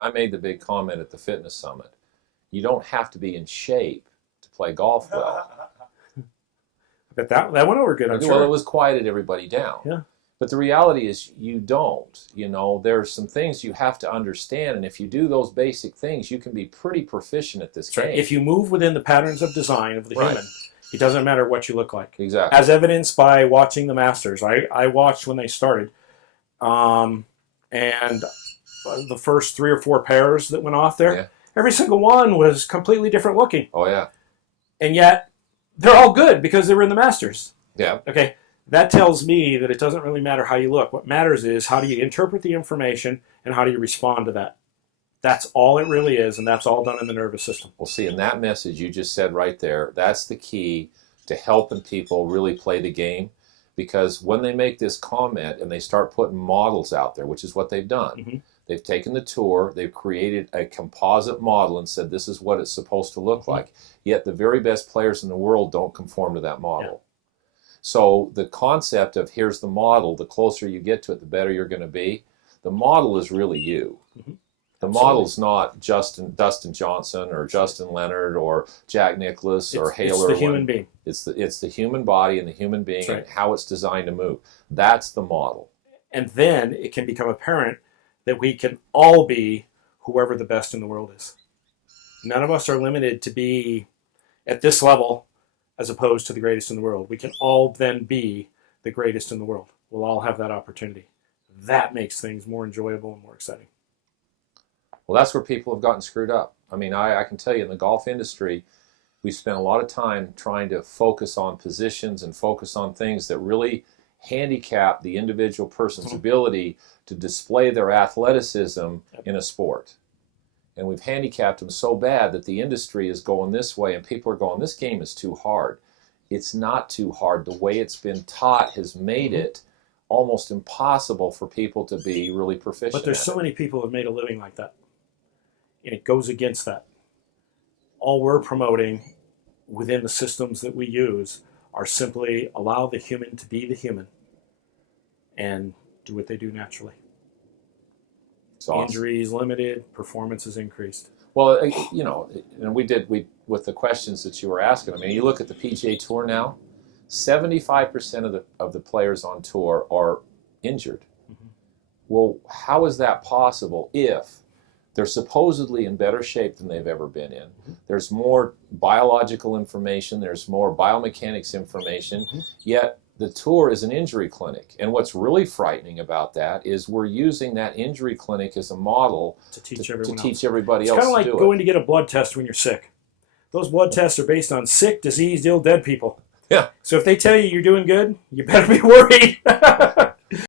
I made the big comment at the fitness summit. You don't have to be in shape to play golf well. But that went over good, I'm Well, sure. it was quieted everybody down. Yeah. But the reality is you don't. You know, there's some things you have to understand, and if you do those basic things, you can be pretty proficient at this game. Right. If you move within the patterns of design of the human, it doesn't matter what you look like. Exactly. As evidenced by watching the Masters. I watched when they started, and the first 3 or 4 pairs that went off there, every single one was completely different looking. Oh, yeah. And yet, they're all good because they were in the Masters. Yeah. Okay. That tells me that it doesn't really matter how you look. What matters is how do you interpret the information and how do you respond to that. That's all it really is, and that's all done in the nervous system. Well, see, in that message you just said right there, that's the key to helping people really play the game. Because when they make this comment and they start putting models out there, which is what they've done, they've taken the tour, they've created a composite model and said this is what it's supposed to look like. Yet the very best players in the world don't conform to that model. So the concept of here's the model, the closer you get to it, the better you're going to be. The model is really you. The model's not Dustin Johnson or Justin Leonard or Jack Nicklaus or Hale Irwin. It's the human being. It's the human body and the human being and how it's designed to move. That's the model. And then it can become apparent that we can all be whoever the best in the world is. None of us are limited to be at this level as opposed to the greatest in the world. We can all then be the greatest in the world. We'll all have that opportunity. That makes things more enjoyable and more exciting. Well, that's where people have gotten screwed up. I mean, I can tell you in the golf industry, we spent a lot of time trying to focus on positions and focus on things that really handicap the individual person's ability to display their athleticism in a sport. And we've handicapped them so bad that the industry is going this way and people are going, this game is too hard. It's not too hard. The way it's been taught has made it almost impossible for people to be really proficient. But there's so many people who have made a living like that. And it goes against that. All we're promoting within the systems that we use are simply allow the human to be the human and do what they do naturally. Awesome. Injuries limited, performance is increased. Well, you know, and we with the questions that you were asking. I mean, you look at the PGA Tour now, 75% of the players on tour are injured. Well, how is that possible if they're supposedly in better shape than they've ever been in? There's more biological information, there's more biomechanics information, yet the tour is an injury clinic. And what's really frightening about that is we're using that injury clinic as a model to teach everybody else to do it. It's kind of like going to get a blood test when you're sick. Those blood tests are based on sick, diseased, ill, dead people. Yeah. So if they tell you you're doing good, you better be worried.